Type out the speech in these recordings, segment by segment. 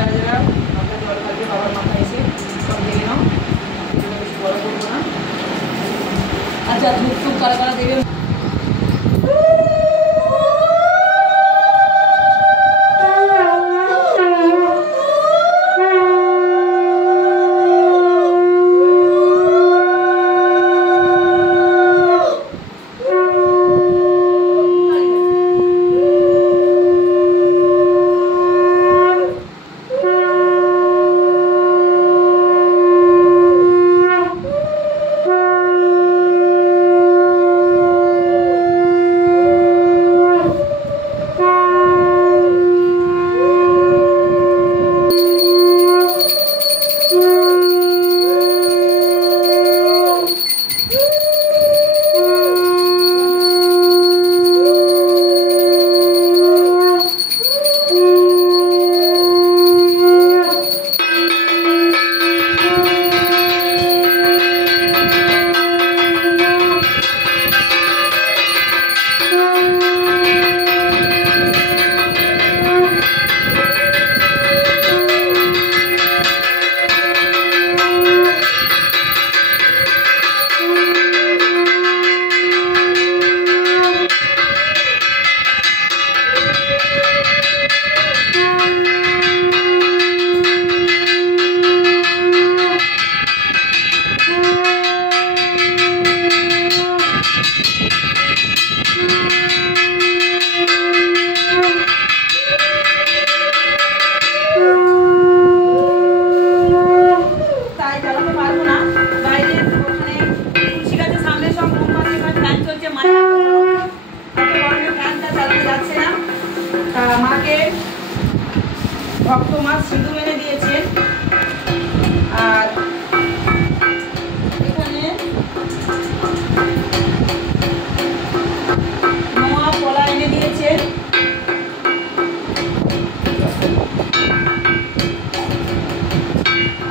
যারা যারা মাথা জল খাবে বাবার মাথা এসে সব দেখে নাও, বেশি বড় করবো না। আচ্ছা ধূপ টুপ কারা কারা দেবে? মাকে ভক্ত মা সিঁদুর এনে দিয়েছেন, আর এখানে নোয়া কলা এনে দিয়েছেন,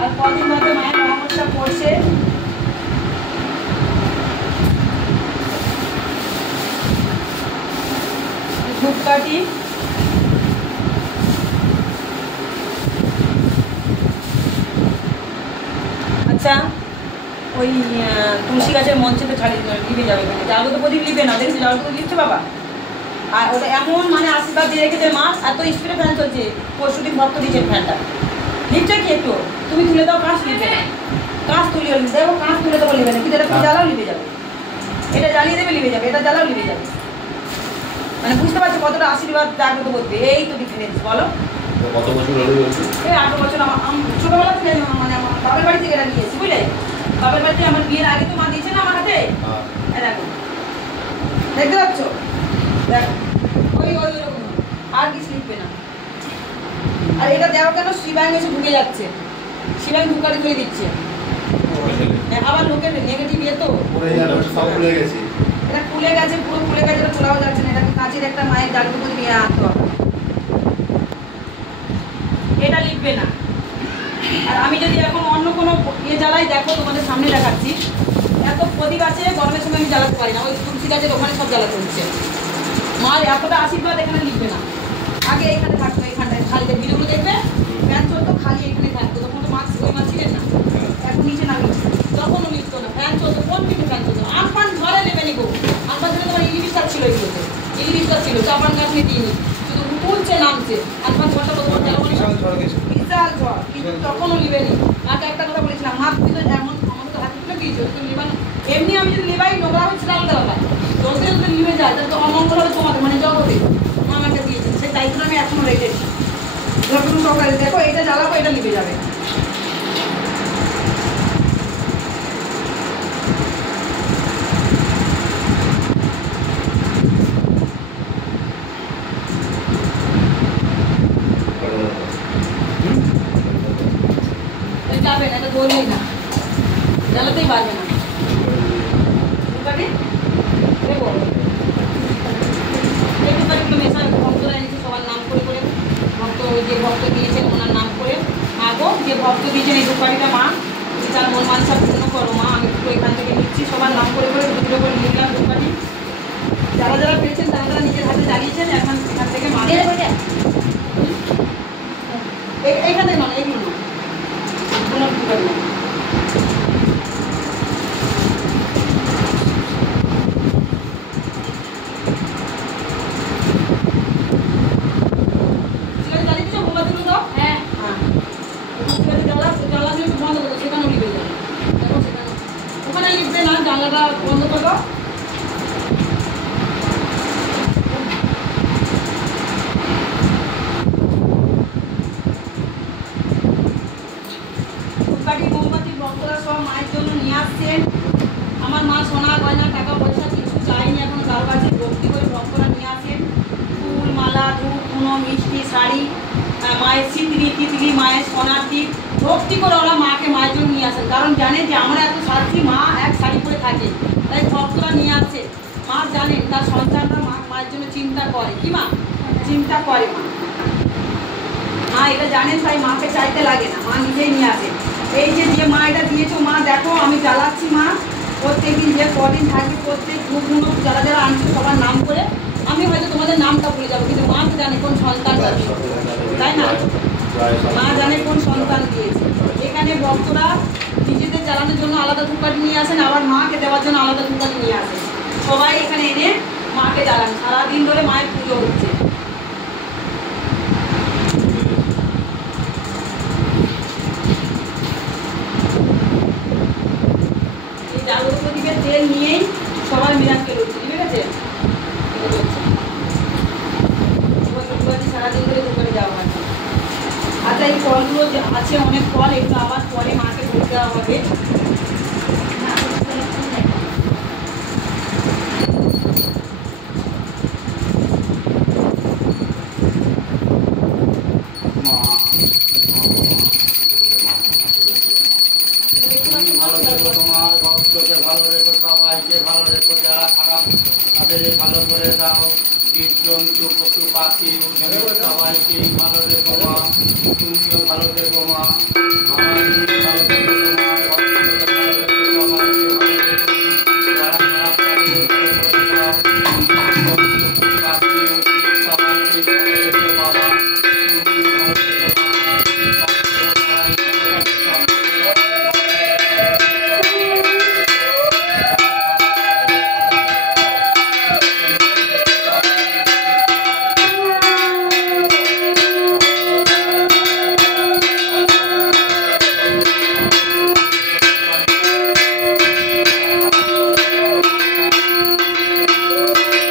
আর কদিন ধরে মায়ের মহামস্যা পড়ছে। ধূপকাঠি, আচ্ছা ওই তুলসী গাছের মঞ্চে তো ছাড়িয়ে লিপে যাবে, জাগত প্রদীপ লিপে না, দেখছি জাগত প্রদীপ লিখছে বাবা। আর ওটা এমন মানে আশীর্বাদ দিয়ে রেখেছে মা, এত স্পিডে ফ্যান চলছে, পরশুদিন ভক্ত দিচ্ছেন ফ্যানটা, লিপছে কি একটু তুমি তুলে দাও, কাঁচ লিপে না, কাঁচ তুলিও দেখো, কাঁচ তুলে দেবো লিপে না, কিন্তু এটা জ্বালাও লিপে যাবে, এটা জ্বালিয়ে দেবে লিপে যাবে, এটা জ্বালাও লিপে যাবে। মানে বুঝতে পারছো কতটা আশীর্বাদ জাগ্রত করবে, এই তো ডিফারেন্স। বলো কত বছর হলো? এই 8 বছর। আমার ছোটবেলা থেকে মানে আমার বাপের বাড়ি থেকে এটা নিয়েছি, বুঝলে, বাপের বাড়িতে আমার বিয়ের আগে তো মা দিয়েছে না আমার হাতে। দেখো দেখতে পাচ্ছ, দেখো ওই ওই রকম, আর কিছু লিখবে না। আর এটা দেখো কেন শিবাং এসে ঢুকে যাচ্ছে, শিবাং ঢুকারি হয়ে দিচ্ছে, আবার লোকের নেগেটিভ ইয়ে তো এটা খুলে গেছে, পুরো খুলে গেছে, এটা খোলাও যাচ্ছে না। এটা কাঁচের একটা মায়ের জাগ্রত করে নিয়ে আনতে হবে, এটা লিখবে না। আর আমি যদি এখন অন্য কোনো ইয়ে জ্বালাই, দেখো তোমাদের সামনে দেখাচ্ছি, এত প্রদীপ আছে, গরমের সময় আমি জ্বালাতে পারি না, ওই তুলসী গাছের ওখানে সব জ্বালাতে হচ্ছে। মার এতটা আশীর্বাদ এখানে লিখবে না। আগে এখানে থাকতো, এখানটায় খালি ভিডিওগুলো দেখবে, ফ্যান চলতো খালি এখানে থাকতো, তখন তো মাছ ওই মাছ ছিলেন না, এখন নিচে নামি, তখনও লিখতো না, ফ্যান চলতো, কোন দিকে ফ্যান চলতো, আমপান ধরে নেবে নিবো, আমপান ধরে তোমার ইলিশ গাছ ছিল, এগুলোতে ইলিশ গাছ ছিল, চাপান গাছ নিয়ে দিইনি, শুধু তুলছে নামছে, আমপান ঝড়টা তো তোমার জ্বালাবো বিশাল ঝড়, কিন্তু তখনও লিবেনি। মাকে একটা কথা বলেছিলাম, মা তুমি তো এমন আমাকে তো হাত তুলে দিয়েছো, তুমি লিবান, এমনি আমি যদি লিবাই নোংরা হচ্ছে আলাদা ব্যাপার, দোষে যদি লিবে যায় তাহলে তো অমঙ্গল হবে তোমাদের, মানে জগতে। মা আমাকে দিয়েছেন, সেই দায়িত্বটা আমি এখনো রেখেছি। যখন সকালে দেখো এটা জ্বালাবো, এটা লিবে যাবে। যাবে না, এটা ধরলেই না, জ্বালাতেই পারবে না। মেশা ভক্তরা এনেছে, সবার নাম করে করে, ভক্ত যে ভক্ত দিয়েছেন ওনার নাম করে, মা গো যে ভক্ত দিয়েছেন এই ধূপকাঠিটা মা তার মন মানসা পূর্ণ করো মা, আমি দুটো এখান থেকে নিচ্ছি, সবার নাম করে করে দুটো করে নিলাম ধূপকাঠি। যারা যারা পেয়েছেন তারা নিজের হাতে জ্বালিয়েছেন, এখন এখান থেকে মা এইখানে নয়, এইগুলো নয়, কোনো দোকান নেই। জানলাটা বন্ধ করো। ধূপকাঠি মোমবাতি ভক্তরা সব মায়ের জন্য নিয়ে আসছেন। আমার মা সোনা গয়না টাকা পয়সা কিছু চাইনি, এখন কারো কাছে ভক্তি করে ভক্তরা নিয়ে আসেন। ফুল মালা ধূপ ধুনো মিষ্টি শাড়ি, মায়ের সিঁদরি তিতলি, মায়ের সোনার দ্বীপ ভক্তি করে ওরা মাকে মায়ের জন্য নিয়ে আসেন। কারণ জানে যে আমরা এত সাথী মা এক শাড়ি পরে থাকে, তাই ভক্তরা নিয়ে আসছে। মা জানেন তার সন্তানরা মায়ের জন্য চিন্তা করে, কি মা চিন্তা করে মা এটা জানেন, তাই মাকে চাইতে লাগে না, মা নিজেই নিয়ে আসে। এই যে মা এটা দিয়েছো মা দেখো আমি জ্বালাচ্ছি মা, প্রত্যেকদিন যে কদিন থাকি প্রত্যেক ধূপগুলো যারা যারা আনছো সবার নাম করে। আমি হয়তো তোমাদের নামটা ভুলে যাবো, কিন্তু মা তো জানে কোন সন্তানটা দিয়েছে, তাই না? মা জানে কোন সন্তান দিয়েছে। এখানে ভক্তরা নিজেদের জ্বালানোর জন্য আলাদা ধূপকাঠি নিয়ে আসেন, আবার মাকে দেওয়ার জন্য আলাদা ধূপকাঠি নিয়ে আসেন। সবাই এখানে এনে মাকে জ্বালান, সারাদিন ধরে মায়ের পুজো হচ্ছে। এই জাগরণ প্রদীপের তেল নিয়েই সবাই মিরাক্কেল হচ্ছে, ঠিক আছে? সারাদিন ধরে দোকানে যাওয়া হয়। আচ্ছা এই ফলগুলো আছে অনেক ফল, এগুলো আবার পরে মাকে ভোগ দেওয়া হবে। ভালো রেখো, সবাইকে ভালো রেখো, যারা খারাপ তাদের ভালো করে দাও। জীবজন্তু পশু পাখি সবাইকে ভালো রেখো মা, তুমিও ভালো রেখো মা, ভালো